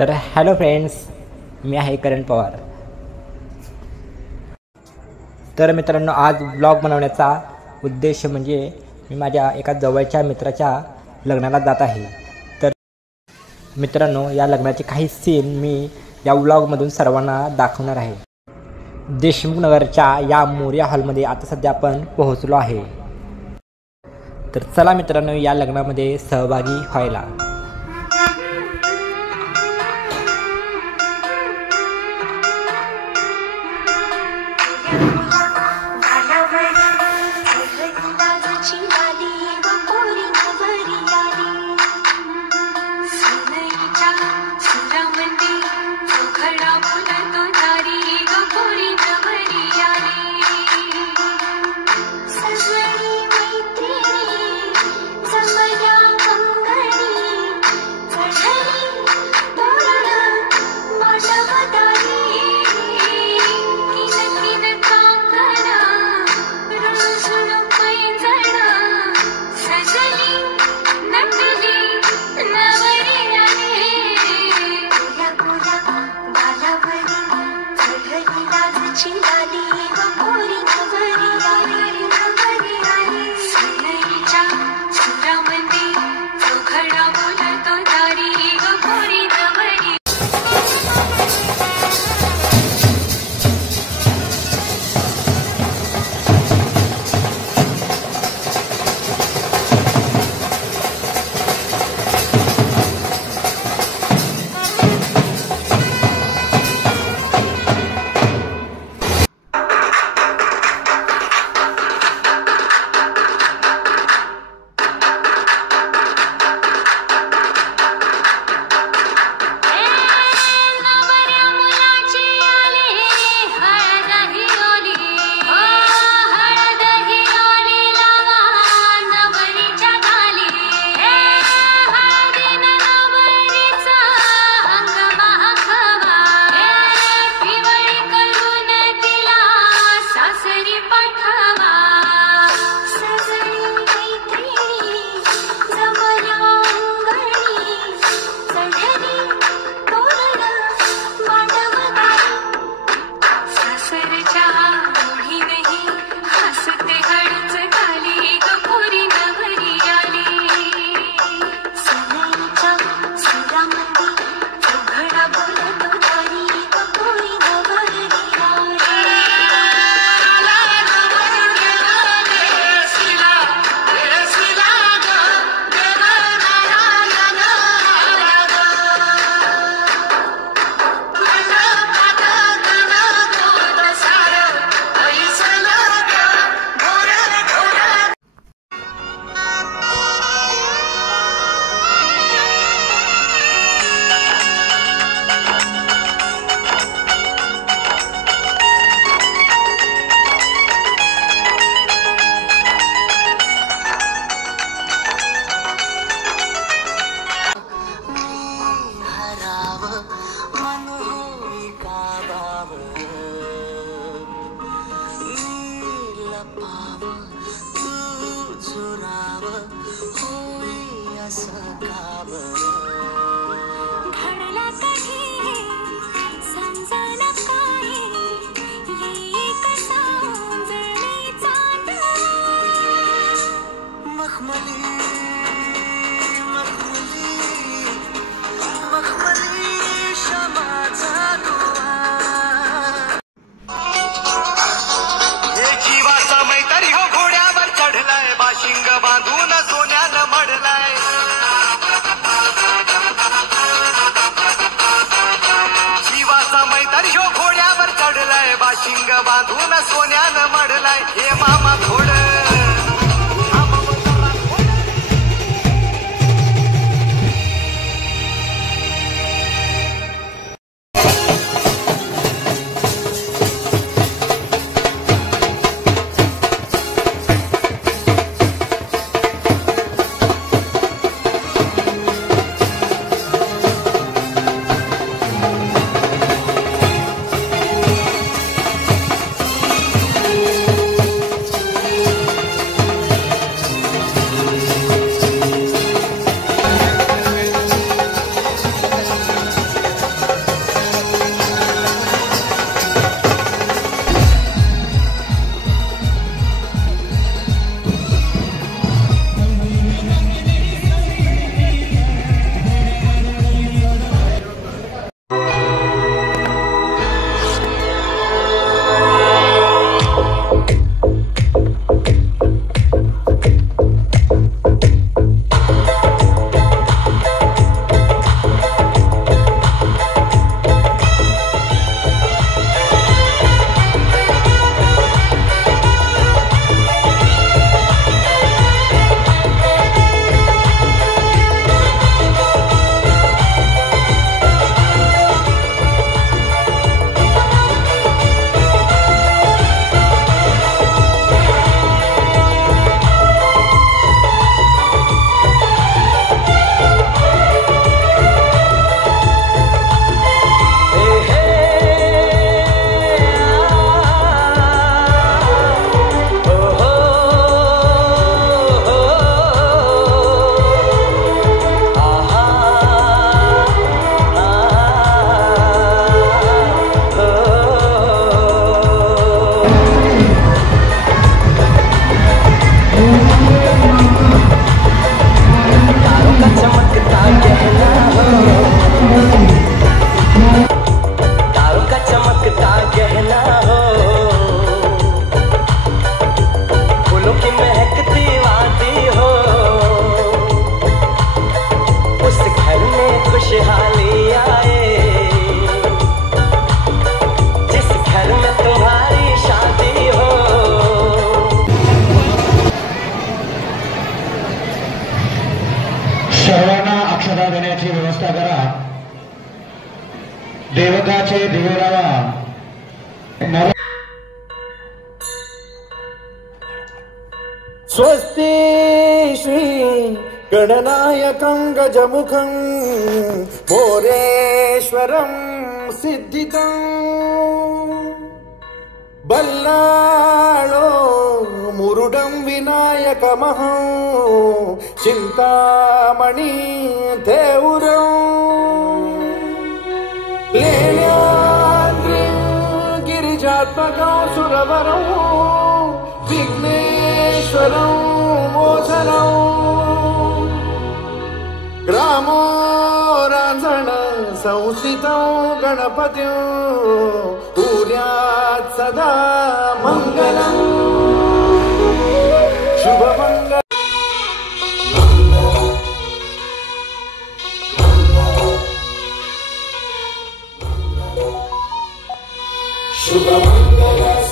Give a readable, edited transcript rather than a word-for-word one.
तर hello friends, मी आहे करण पवार। तर मित्रांनो, आज ब्लॉग बनवण्याचा उद्देश म्हणजे मी माझ्या एका जवळच्या मित्राच्या लग्नाला जात आहे। तर मित्रांनो, या लग्नाचे काही सीन मी या व्लॉगमधून सर्वांना दाखवणार आहे। देशमुख नगरच्या या मोरिया हॉलमध्ये आता सध्या आपण पोहोचलो आहे। तर चला मित्रांनो, या लग्नामध्ये सहभागी व्हायला। शिंग बांधून सोन्यानं मडलाय, जीवाचा मैतारी ह्यो घोड्यावर चढलाय, बाशिंग बांधून सोन्यानं मडलाय, हे मामा घोड खुशहाली आए, जिस घर में तुम्हारी शादी हो। सर्वांना अक्षता देण्याची व्यवस्था करा. देवताचे दिवे लावा. स्वस्ति श्री गणनायकं गजमुखं मोरेश्वरं सिद्धितं बल्लाळो मुरुडं विनायकमहं चिन्तामणि देऊरं लेण्याद्रिं गिरिजात्मकं सुरवरं विघ्नेश्वरं मोचनं ग्रामो रांजण संस्थितं गणपतिं पूर्यात् सदा मङ्गलम् शुभमङ्गलम्. शुभमङ्गल